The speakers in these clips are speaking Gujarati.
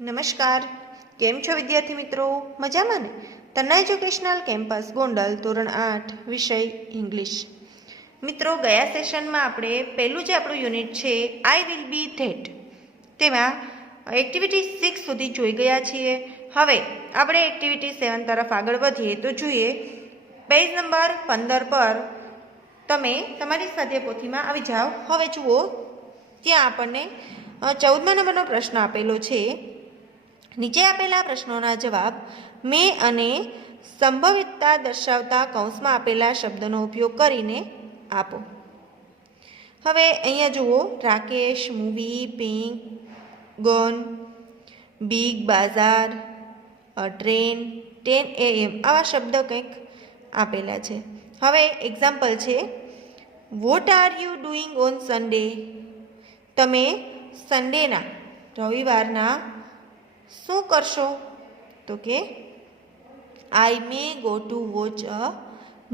નમસ્કાર, કેમ છો વિદ્યાર્થી મિત્રો? મજામાં ને? તન્ના એજ્યુકેશનલ કેમ્પસ ગોંડલ ધોરણ 8 વિષય ઇંગ્લિશ. મિત્રો, ગયા સેશનમાં આપણે પહેલું જે આપણું યુનિટ છે આઈ વિલ બી ધેટ, તેમાં એક્ટિવિટી 6 સુધી જોઈ ગયા છીએ. હવે આપણે એક્ટિવિટી 7 તરફ આગળ વધીએ તો જોઈએ પેજ નંબર 15 પર તમે તમારી સ્વાધ્યાય પોથીમાં આવી જાઓ. હવે જુઓ, ત્યાં આપણને 14મા નંબરનો પ્રશ્ન આપેલો છે. નીચે આપેલા પ્રશ્નોના જવાબ મેં અને સંભવિતતા દર્શાવતા કૌંસમાં આપેલા શબ્દનો ઉપયોગ કરીને આપો. હવે અહીંયા જુઓ, Rakesh, movie, pink, gun, Big Bazaar, train, 10 AM આવા શબ્દ કંઈક આપેલા છે. હવે એક્ઝામ્પલ છે, what are you doing on Sunday? તમે સન્ડેના રવિવારના શું કરશો? તો કે I may go to watch a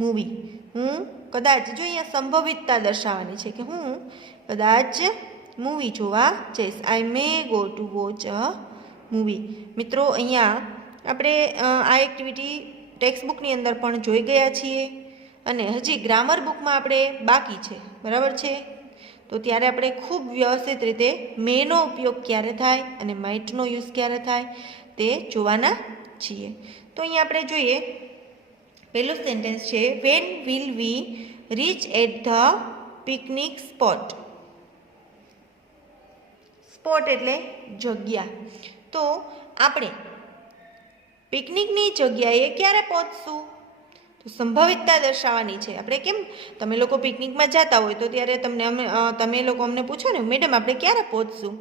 movie. હું કદાચ, જો અહીંયા સંભવિતતા દર્શાવવાની છે કે હું કદાચ મૂવી જોવા જઈશ. I may go to watch a movie. મિત્રો, અહીંયા આપણે આ એક્ટિવિટી ટેક્સ્ટ બુકની અંદર પણ જોઈ ગયા છીએ અને હજી ગ્રામર બુકમાં આપણે બાકી છે, બરાબર છે? તો ત્યારે આપણે ખૂબ વ્યવસ્થિત રીતે મેનો ઉપયોગ ક્યારે થાય અને માઇટનો યુઝ ક્યારે થાય તે જોવાના છીએ. તો અહીંયા આપણે જોઈએ, પહેલું સેન્ટેન્સ છે, when will we reach at the picnic spot. Spot એટલે જગ્યા. તો આપણે પિકનિકની જગ્યાએ ક્યારે પહોંચશું? તો સંભવિતતા દર્શાવવાની છે. આપણે કેમ, તમે લોકો પિકનિકમાં જતા હોય તો ત્યારે તમે લોકો અમને પૂછો ને, મેડમ આપણે ક્યારે પહોંચશું?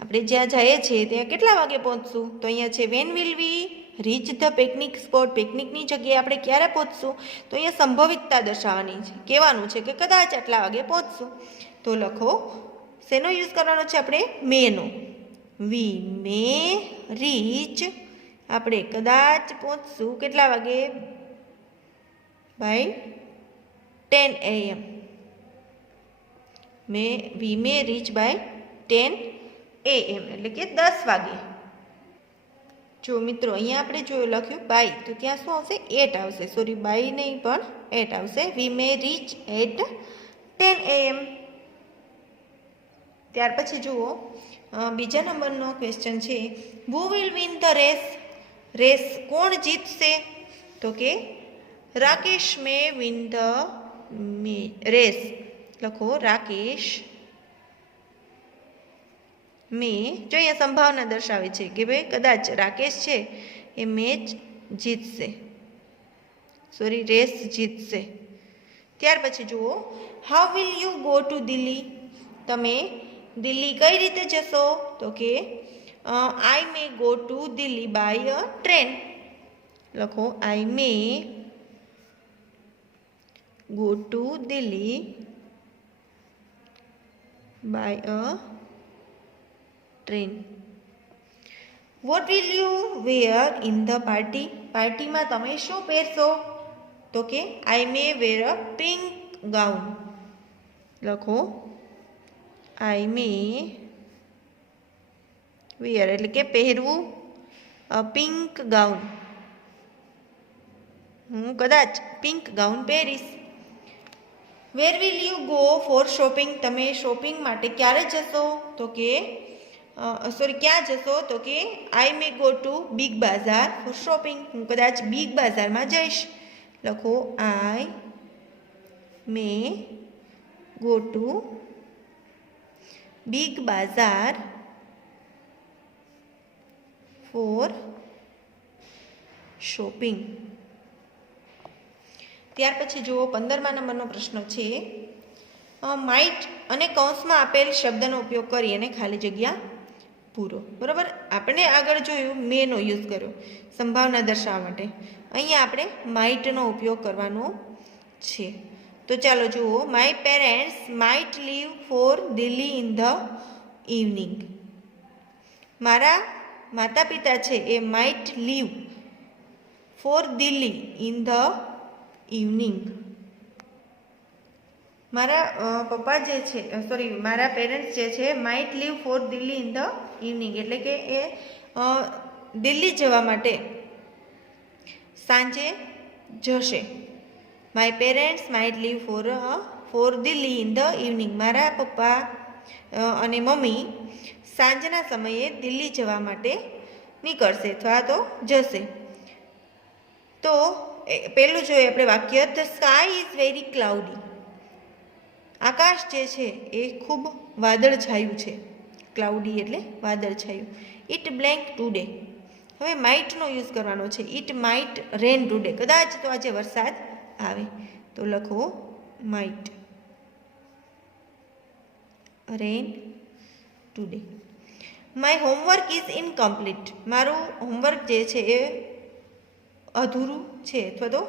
આપણે જ્યાં જઈએ છીએ ત્યાં કેટલા વાગે પહોંચશું? તો અહીંયા છે when will we reach the picnic spot. પિકનિકની જગ્યાએ આપણે ક્યારે પહોંચશું? તો અહીંયા સંભવિતતા દર્શાવવાની છે, કહેવાનું છે કે કદાચ આટલા વાગે પહોંચશું. તો લખો, શેનો યુઝ કરવાનો છે આપણે? મેનો. વી મે રીચ, આપણે કદાચ પહોંચશું કેટલા વાગે? By 10 AM. We may reach by 10 AM એટલે કે 10 વાગે. જો મિત્રો, અહીંયા આપણે જોયું લખ્યું બાય, તો ત્યાં શું આવશે? 8 આવશે. સોરી, બાય નહીં પણ 8 આવશે. We may reach at 10 AM. ત્યાર પછી જુઓ, બીજા નંબરનો ક્વેશ્ચન છે, who will win the race? Race કોણ જીતશે? તો કે Rakesh may win the race. લખો, રાકેશ મે. જો અહીંયા સંભાવના દર્શાવે છે કે ભાઈ કદાચ રાકેશ છે એ મેચ જીતશે, સોરી રેસ જીતશે. ત્યાર પછી જુઓ, how will you go to Delhi? તમે દિલ્હી કઈ રીતે જશો? તો કે I may go to Delhi by a train. લખો, I May go to Delhi by a train. What will you wear in the party? પાર્ટીમાં તમે શું પહેરશો? તો કે I may wear a pink gown. લખો, I may wear એટલે કે પહેરવું a pink gown. હું કદાચ પિંક ગાઉન પહેરીશ. Where will you go for shopping? તમે શોપિંગ માટે ક્યારે જશો? તો કે ક્યાં જશો? તો કે I may go to Big Bazaar for shopping. હું કદાચ બિગ બાજારમાં જઈશ. લખો, I may go to Big Bazaar for shopping. ત્યાર પછી જુઓ, 15મા નંબરનો પ્રશ્ન છે, માઇટ અને કૌંસમાં આપેલ શબ્દનો ઉપયોગ કરી અને ખાલી જગ્યા પૂરો. બરાબર, આપણે આગળ જોયું મેનો યુઝ કર્યો સંભાવના દર્શાવવા માટે. અહીંયા આપણે માઇટનો ઉપયોગ કરવાનો છે. તો ચાલો જુઓ, my parents might leave for Delhi in the evening. મારા માતા પિતા છે એ might leave for Delhi in the evening. મારા પપ્પા જે છે, સોરી મારા પેરેન્ટ્સ જે છે might leave for Delhi in the evening, એટલે કે એ દિલ્હી જવા માટે સાંજે જશે. My parents might leave for Delhi in the evening. મારા પપ્પા અને મમ્મી સાંજના સમયે દિલ્હી જવા માટે નીકળશે અથવા તો જશે. તો પહેલું જોઈએ આપણે વાક્ય, the sky is very cloudy. આકાશ જે છે એ ખૂબ વાદળછાયું છે. ક્લાઉડી એટલે વાદળછાયું. It blank today. હવે માઇટનો યુઝ કરવાનો છે. It might rain today. કદાચ તો આજે વરસાદ આવે. તો લખો might rain today. My homework is incomplete. મારું હોમવર્ક જે છે એ અધૂરું છે અથવા તો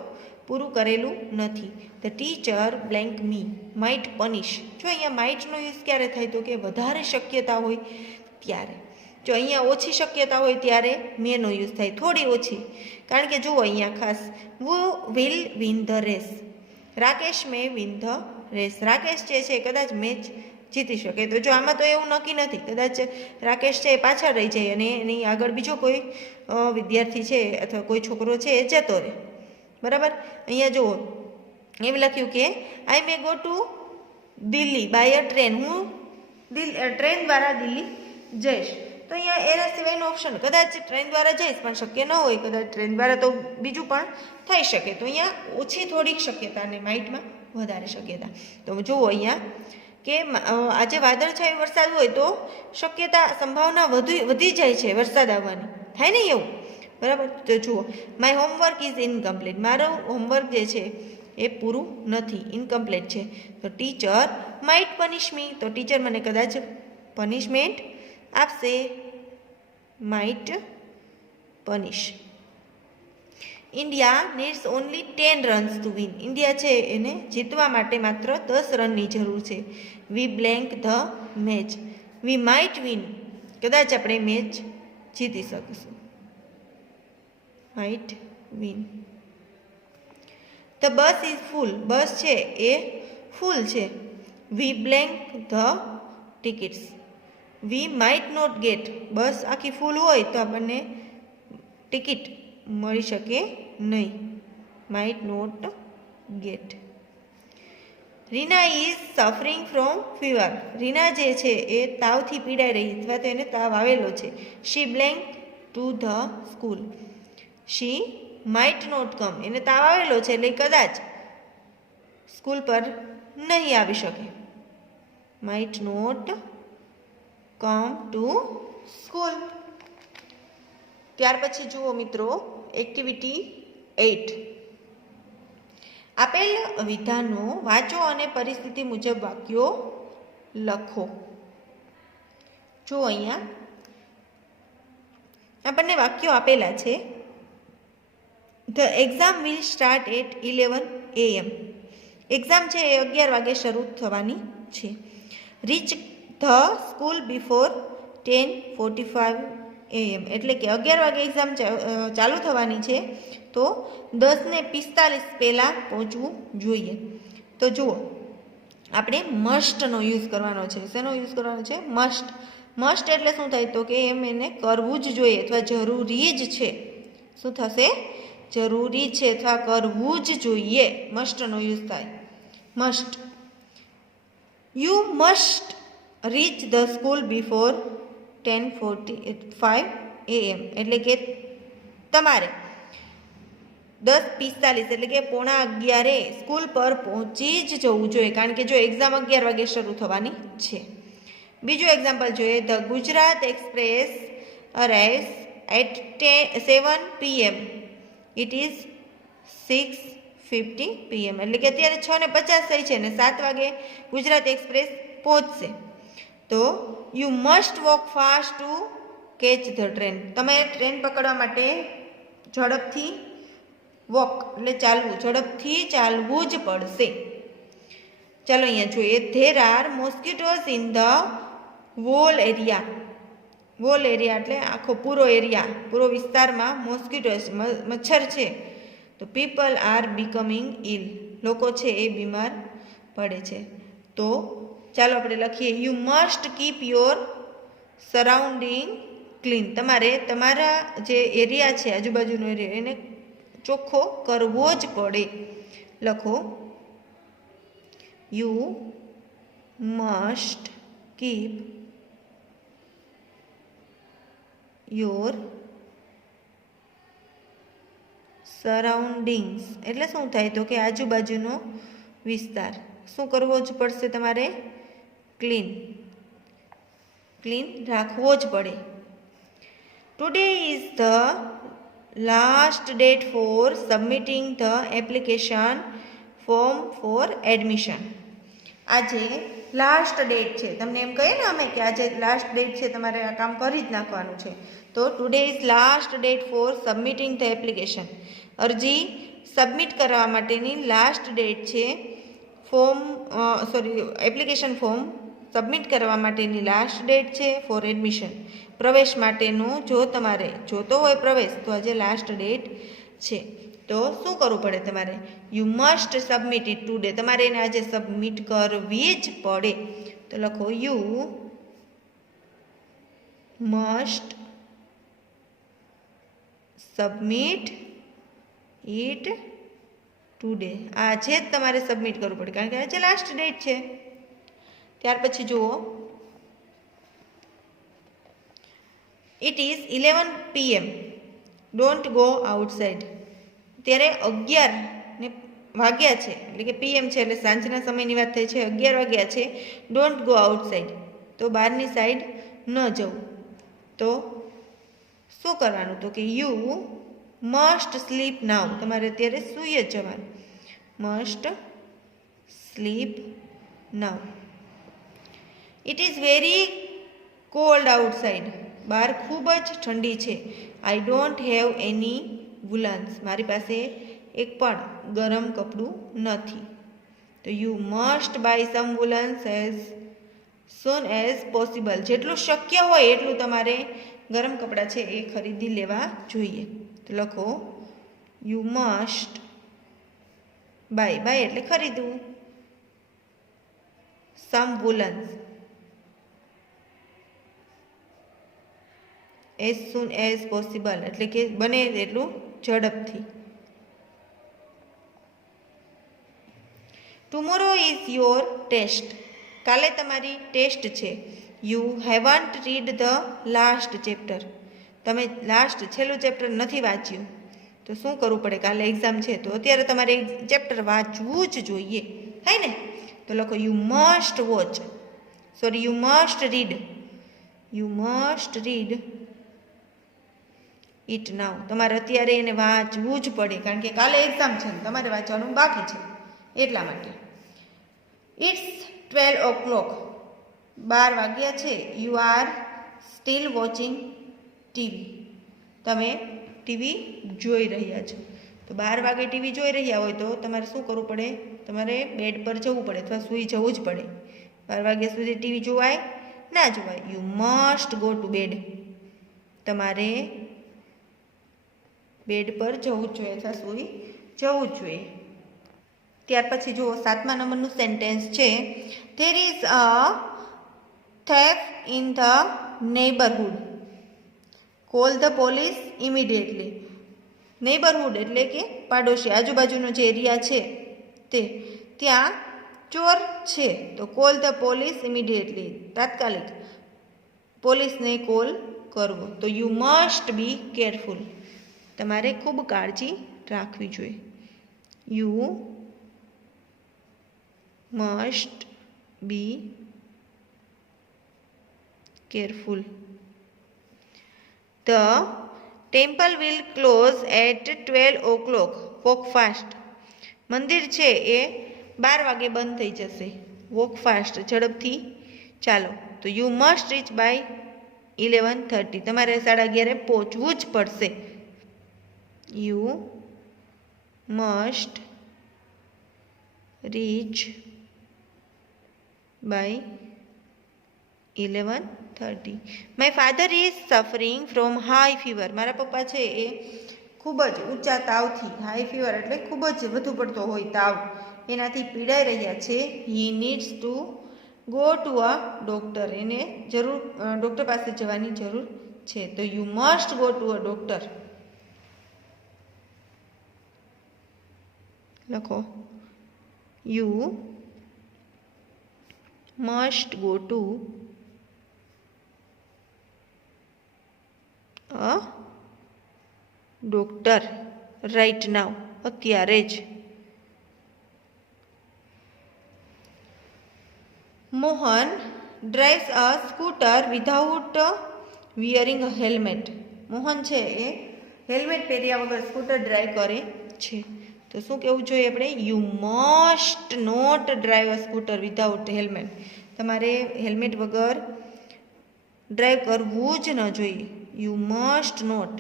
પૂરું કરેલું નથી. The teacher blank me might પનિશ. જો અહીંયા માઇટનો યુઝ ક્યારે થાય તો કે વધારે શક્યતા હોય ત્યારે. જો અહીંયા ઓછી શક્યતા હોય ત્યારે મેનો યુઝ થાય, થોડી ઓછી. કારણ કે જુઓ અહીંયા ખાસ, who will win the race. Rakesh may win the race. Rakesh જે છે કદાચ મેચ જીતી શકે. તો જો આમાં તો એવું નક્કી નથી, કદાચ રાકેશ છે એ પાછળ રહી જાય અને એની આગળ બીજો કોઈ વિદ્યાર્થી છે અથવા કોઈ છોકરો છે એ જતો રહે. બરાબર. અહીંયા જુઓ એમ લખ્યું કે I may go to Delhi by a train. હું ટ્રેન દ્વારા દિલ્હી જઈશ. તો અહીંયા એના સિવાયનો ઓપ્શન, કદાચ ટ્રેન દ્વારા જઈશ પણ શક્ય ન હોય, કદાચ ટ્રેન દ્વારા તો બીજું પણ થઈ શકે. તો અહીંયા ઓછી થોડીક શક્યતા અને માઇટમાં વધારે શક્યતા. તો જુઓ અહીંયા કે આજે વાદળછાયો વરસાદ હોય તો શક્યતા સંભાવના વધી જાય છે વરસાદ આવવાની, થાય ને એવું. બરાબર. તો જુઓ માય હોમવર્ક ઇઝ ઇનકમ્પ્લીટ. મારું હોમવર્ક જે છે એ પૂરું નથી, ઇનકમ્પ્લીટ છે. તો ટીચર માઇટ પનિશ મી. તો ટીચર મને કદાચ પનિશમેન્ટ આપશે. Might punish. India needs only 10 runs to win. India છે એને જીતવા માટે માત્ર 10 રનની જરૂર છે. We blank the match. We might win. કદાચ આપણે મેચ જીતી શકીશું. Might win. The bus is full. Bus છે એ ફૂલ છે. We blank the tickets. We might not get. Bus આખી ફૂલ હોય તો આપણને ટિકિટ મળી શકે નહીં. Might not get. Reena is suffering from fever. Reena જે છે એ તાવથી પીડાઈ રહી અથવા તો એને તાવ આવેલો છે. She blank to the school. She might not come. એને તાવ આવેલો છે એટલે કદાચ સ્કૂલ પર નહીં આવી શકે. Might not come to school. ત્યાર પછી જુઓ મિત્રો એક્ટિવિટી 8. આપેલ વિધાનો વાંચો અને પરિસ્થિતિ મુજબ વાક્યો લખો. જો અહીંયા આપણને વાક્યો આપેલા છે. The exam will start at 11 AM. Exam છે એ 11 વાગે શરૂ થવાની છે. Reach the school before 10:45 AM. એટલે કે 11 વાગે એક્ઝામ ચાલુ થવાની છે તો 10:45 પહેલાં પહોંચવું જોઈએ. તો જુઓ આપણે મસ્ટનો યુઝ કરવાનો છે. શેનો યુઝ કરવાનો છે? મસ્ટ. મસ્ટ એટલે શું થાય તો કે એમ એને કરવું જ જોઈએ અથવા જરૂરી જ છે. શું થશે? જરૂરી છે અથવા કરવું જ જોઈએ. મસ્ટનો યુઝ થાય. Must. You must rich the school before 10:45 AM. એટલે કે તમારે 10:45 એટલે કે 11:15 સ્કૂલ પર પહોંચી જ જવું જોઈએ. કારણ કે જો એક્ઝામ 11 વાગે શરૂ થવાની છે. બીજું એક્ઝામ્પલ જોઈએ. The Gujarat Express arrives at 7 PM. It is 6:50 PM. એટલે કે અત્યારે 6:50 થઈ છે ને 7 વાગે ગુજરાત એક્સપ્રેસ પહોંચશે. તો you must walk fast to catch the train. તમે ટ્રેન પકડવા માટે ઝડપથી વોક એટલે ચાલવું, ઝડપથી ચાલવું જ પડશે. ચાલો અહીંયા જોઈએ. There are mosquitoes in the wall area. Wall area એટલે આખો પૂરો એરિયા, પૂરો વિસ્તારમાં મોસ્કિટોઝ મચ્છર છે. તો પીપલ આર બીકમિંગ ઇલ. લોકો છે એ બીમાર પડે છે. તો ચાલો આપણે લખીએ. You must keep your surrounding clean. તમારે તમારા જે એરિયા છે આજુબાજુનો એરિયા એને ચોખ્ખો કરવો જ પડે. લખો you must keep your surroundings. એટલે શું થાય તો કે આજુબાજુનો વિસ્તાર શું કરવો જ પડશે તમારે? ક્લીન રાખવો જ પડે. Today is the last date four સબમિટિંગ the application form four admission. આજે લાસ્ટ ડેટ છે. તમને એમ કહીએ ને અમે કે આજે લાસ્ટ ડેટ છે, તમારે આ કામ કરી જ નાખવાનું છે. તો today is last date four સબમિટિંગ the application. અરજી સબમિટ કરવા માટેની લાસ્ટ ડેટ છે. એપ્લિકેશન ફોર્મ સબમિટ કરવા માટેની લાસ્ટ ડેટ છે ફોર એડમિશન. પ્રવેશ માટેનું જો તમારે જોતો હોય પ્રવેશ તો આજે લાસ્ટ ડેટ છે. તો શું કરવું પડે તમારે? You must submit it today. તમારે એને આજે સબમિટ કરવી જ પડે. તો લખો you must submit it today. આજે જ તમારે સબમિટ કરવું પડે કારણ કે આજે લાસ્ટ ડેટ છે. ત્યાર પછી જુઓ it is 11 PM. Don't go outside. ત્યારે 11 વાગ્યા છે એટલે કે PM છે એટલે સાંજના સમયની વાત થઈ છે. 11 વાગ્યા છે. ડોન્ટ ગો આઉટસાઇડ તો બહારની સાઈડ ન જવું. તો શું કરવાનું? તો કે યુ મસ્ટ સ્લીપ નાઉ. તમારે અત્યારે સૂઈ જ જવાનું. Must sleep now. It is very cold outside. બહાર ખૂબ જ ઠંડી છે. I don't have any woollens. મારી પાસે એક પણ ગરમ કપડું નથી. તો you must buy some woollens as soon as possible. જેટલું શક્ય હોય એટલું તમારે ગરમ કપડાં છે એ ખરીદી લેવા જોઈએ. તો લખો યુ મસ્ટ બાય એટલે ખરીદવું. Some woollens as soon as possible એટલે કે બને એટલું ઝડપથી. Tomorrow is your test. કાલે તમારી ટેસ્ટ છે. You haven't read the last chapter. તમે છેલ્લું ચેપ્ટર નથી વાંચ્યું. તો શું કરવું પડે? કાલે એક્ઝામ છે તો અત્યારે તમારે ચેપ્ટર વાંચવું જ જોઈએ. થાય ને? તો લખો you must you must read. You must read it નાઉ. તમારે અત્યારે એને વાંચવું જ પડે કારણ કે કાલે એક્ઝામ છે ને તમારે વાંચવાનું બાકી છે એટલા માટે. It's 12 o'clock. 12 વાગ્યા છે. You are still watching TV. તમે ટીવી જોઈ રહ્યા છો. તો 12 વાગે ટીવી જોઈ રહ્યા હોય તો તમારે શું કરવું પડે? તમારે બેડ પર જવું પડે અથવા સૂઈ જવું જ પડે. 12 વાગ્યા સુધી ટીવી જોવાય ના જોવાય? You must go to bed. તમારે બેડ પર જવું જ જોઈએ અથવા સૂઈ જવું જ જોઈએ. ત્યાર પછી જુઓ 7મા નંબરનું સેન્ટેન્સ છે. There is a theft in the neighbourhood. Call the police immediately. Neighbourhood એટલે કે પાડોશી, આજુબાજુનો જે એરિયા છે તે, ત્યાં ચોર છે. તો કોલ ધ પોલીસ ઇમિડિયેટલી. તાત્કાલિક પોલીસને કોલ કરવો. તો યુ મસ્ટ બી કેરફુલ. તમારે ખૂબ કાળજી રાખવી જોઈએ. You must be careful. The temple will close at 12 o'clock. Walk fast. મંદિર છે એ 12 વાગે બંધ થઈ જશે. વોક ફાસ્ટ ઝડપથી ચાલો. તો યુ મસ્ટ રીચ બાય 11:30. તમારે 11:30 પહોંચવું જ પડશે. You must reach by 11:30. My father is suffering from high fever. મારા પપ્પા છે એ ખૂબ જ ઊંચા તાવથી, હાઈ ફીવર એટલે ખૂબ જ વધુ પડતો હોય તાવ, એનાથી પીડાઈ રહ્યા છે. He needs to go to a doctor. એને ડૉક્ટર પાસે જવાની જરૂર છે, તો you must go to a doctor. લખો you must go to a doctor right now, અત્યારે જ. Mohan drives a scooter without wearing a helmet. Mohan છે એ હેલ્મેટ પહેર્યા વગર સ્કૂટર ડ્રાઈવ કરે છે. તો શું કહેવું જોઈએ આપણે? You must not drive a scooter without helmet. તમારે હેલ્મેટ વગર ડ્રાઈવ કરવું જ ન જોઈએ. You must not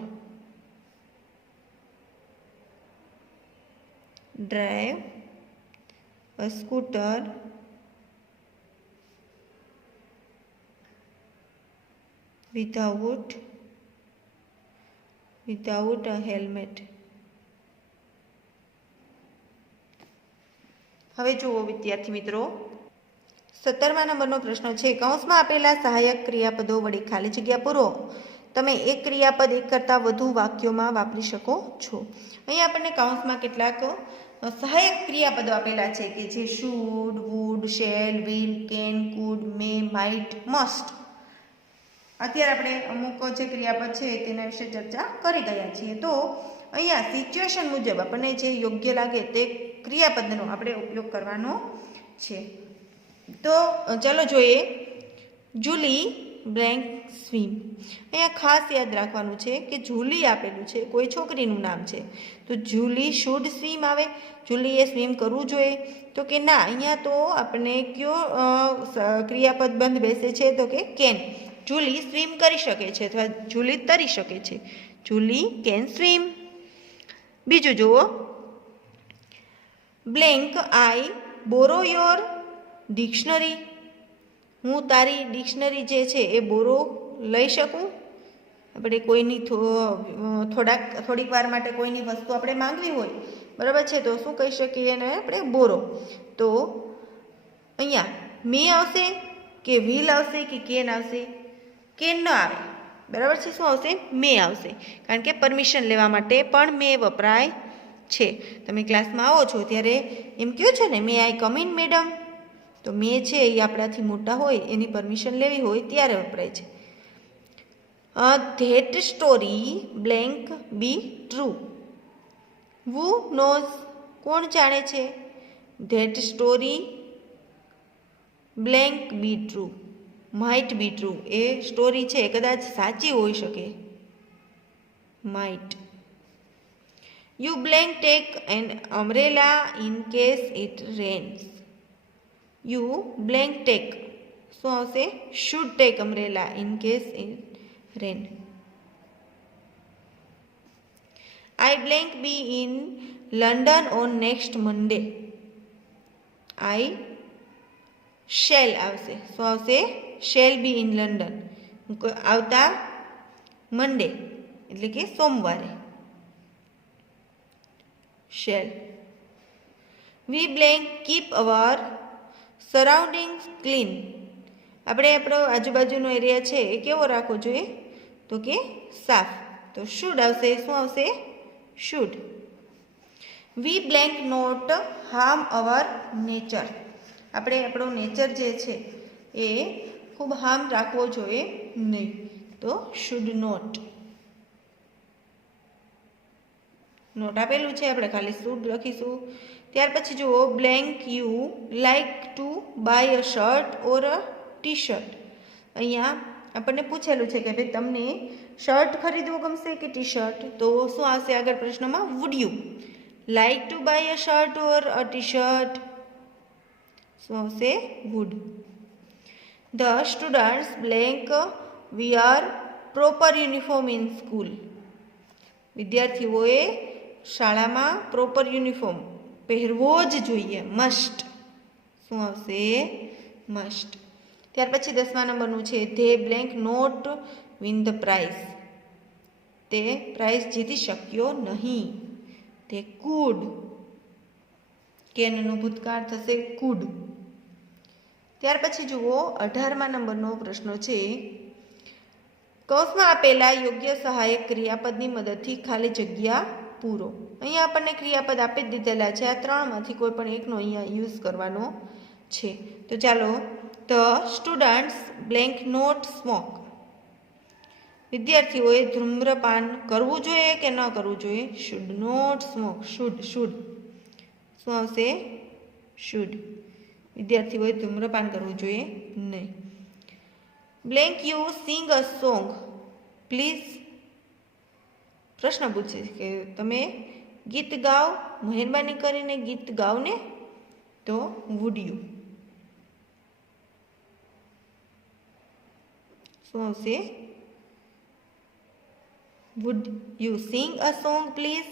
drive a scooter without a helmet. હવે જુઓ વિદ્યાર્થી મિત્રો, 17મા નંબરનો પ્રશ્ન છે. કૌંસમાં આપેલા સહાયક ક્રિયાપદો વડે ખાલી જગ્યા પૂરો. તમે એક ક્રિયાપદ એક કરતાં વધુ વાક્યોમાં વાપરી શકો છો. અહીં આપણને કૌંસમાં કેટલાક સહાયક ક્રિયાપદો આપેલા છે કે જે should, would, shall, will, can, could, may, might, must. અત્યારે આપણે અમુક જે ક્રિયાપદ છે તેના વિશે ચર્ચા કરી ગયા છીએ. તો અહીંયા સિચ્યુએશન મુજબ આપણને જે યોગ્ય લાગે તે ક્રિયાપદનો આપણે ઉપયોગ કરવાનો છે. તો ચાલો જોઈએ. Julie blank swim. અહીંયા ખાસ યાદ રાખવાનું છે કે જુલી આપેલું છે, કોઈ છોકરીનું નામ છે. તો જુલી શુડ સ્વિમ આવે, જુલીએ સ્વિમ કરવું જોઈએ? તો કે ના, અહીંયા તો આપણને કયો ક્રિયાપદ બંધ બેસે છે? તો કે કેન. જુલી સ્વિમ કરી શકે છે અથવા જુલી તરી શકે છે. Julie can swim. બીજું જુઓ. Blank I borrow your dictionary. હું તારી ડિક્શનરી જે છે એ બોરો લઈ શકું? આપણે કોઈની થોડીક વાર માટે કોઈની વસ્તુ આપણે માંગવી હોય, બરાબર છે, તો શું કહી શકીએ એને આપણે? બોરો. તો અહીંયા મે આવશે કે વિલ આવશે કે કેન આવશે? કેન ન આવે, બરાબર છે. શું આવશે? મે આવશે, કારણ કે પરમિશન લેવા માટે પણ મે વપરાય છે. તમે ક્લાસમાં આવો છો ત્યારે એમ કહો છો ને, મે આઈ કમ ઇન મેડમ? તો મે છે એ આપણાથી મોટા હોય, એની પરમિશન લેવી હોય ત્યારે વપરાય છે. That story blank be true. Who knows, કોણ જાણે છે? That story blank be true. Might be true. એ સ્ટોરી છે એ કદાચ સાચી હોઈ શકે. Might. You blank take an umbrella in case it rains. You blank take, શું આવશે? Should take umbrella in case it rain. I blank be in London on next Monday. I shall આવશે. શું આવશે? શેલ બી ઇન લંડન, આવતા મંડે એટલે કે સોમવારે. Shall. We blank keep our surroundings clean. આપણે આપણો આજુબાજુનો એરિયા છે એ કેવો રાખવો જોઈએ? તો કે સાફ. તો શુડ આવશે. શું આવશે? Should. We blank not harm our nature. આપણે આપણો નેચર જે છે એ ખૂબ હાર્મ રાખવો જોઈએ નહીં. તો શુડ નોટ. નોટ આપેલું છે, આપણે ખાલી શુડ લખીશું. ત્યાર પછી જુઓ. Blank you like to buy a shirt or a T shirt. અહીંયા આપણને પૂછેલું છે કે ભાઈ તમને શર્ટ ખરીદવું ગમશે કે ટી શર્ટ? તો શું આવશે આગળ પ્રશ્નમાં? Would you like to buy a shirt or a T shirt? શું આવશે? Would. The students blank wear proper uniform in school. વિદ્યાર્થીઓએ શાળામાં પ્રોપર યુનિફોર્મ પહેરવો જ જોઈએ. મસ્ટ. શું આવશે? મસ્ટ. ત્યાર પછી 10મા નંબરનું છે. They blank not win the prize. તે પ્રાઇઝ જીતી શક્યો નહીં. તે કુડ. કેનનું ભૂતકાળ થશે કુડ. ત્યાર પછી જુઓ. 18મા નંબરનો પ્રશ્ન છે. કૌંસમાં આપેલા યોગ્ય સહાયક ક્રિયાપદની મદદથી ખાલી જગ્યા પૂરો. અહીંયા આપણને ક્રિયાપદ આપી જ દીધેલા છે. આ ત્રણમાંથી કોઈ પણ એકનો અહીંયા યુઝ કરવાનો છે. તો ચાલો, the students blank not smoke. વિદ્યાર્થીઓએ ધૂમ્રપાન કરવું જોઈએ કે ન કરવું જોઈએ? Should not smoke. શુડ શું આવશે? શુડ. વિદ્યાર્થીઓએ ધૂમ્રપાન કરવું જોઈએ નહીં. Blank you sing a song please. પ્રશ્ન પૂછે કે તમે ગીત ગાઓ, મહેરબાની કરીને ગીત ગાઓ ને. તો વુડ યુ. શું આવશે? Would you sing a song please.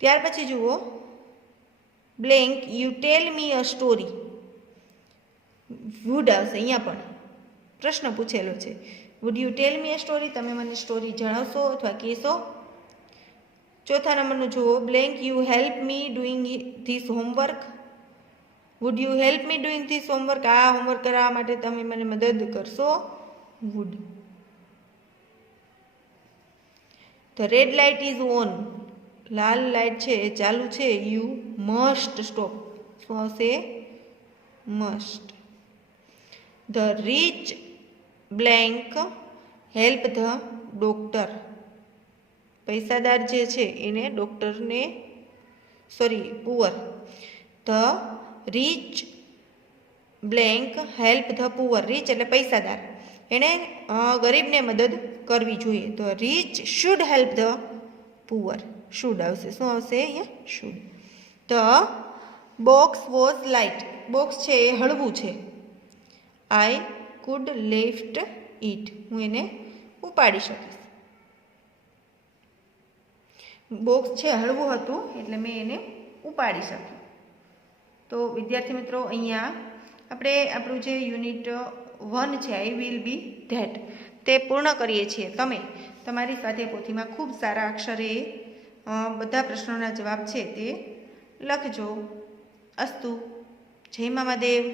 ત્યાર પછી જુઓ, blank you tell me a story. Would આવશે અહીંયા પણ. પ્રશ્ન પૂછેલો છે. Would you tell me a story, તમે મને સ્ટોરી જણાવશો અથવા કહેશો. ચોથા નંબરનું જુઓ, blank you help me doing this homework. Would you help me doing this homework, આ હોમવર્ક કરવા માટે તમે મને મદદ કરશો. Would. The red light is on. Lal light છે એ ચાલુ છે. You must stop. શું આવશે? Must. The rich blank help the doctor. પૈસાદાર જે છે એને ડોક્ટરને poor. The rich blank help the poor. Rich એટલે પૈસાદાર, એણે ગરીબને મદદ કરવી જોઈએ. The rich should help the poor. Should આવશે. શું આવશે અહીંયા? Should. The box was light. Box છે એ હળવું છે. I could lift it. હું એને ઉપાડી શકીશ. બોક્સ છે હળવું હતું એટલે મેં એને ઉપાડી શકી. તો વિદ્યાર્થી મિત્રો, અહીંયા આપણે આપણું જે યુનિટ 1 છે, આઈ વિલ બી ધેટ, તે પૂર્ણ કરીએ છીએ. તમે તમારી સ્વાધ્યાય ખૂબ સારા અક્ષરે બધા પ્રશ્નોના જવાબ છે તે લખજો. અસ્તુ. જય મામાદેવ.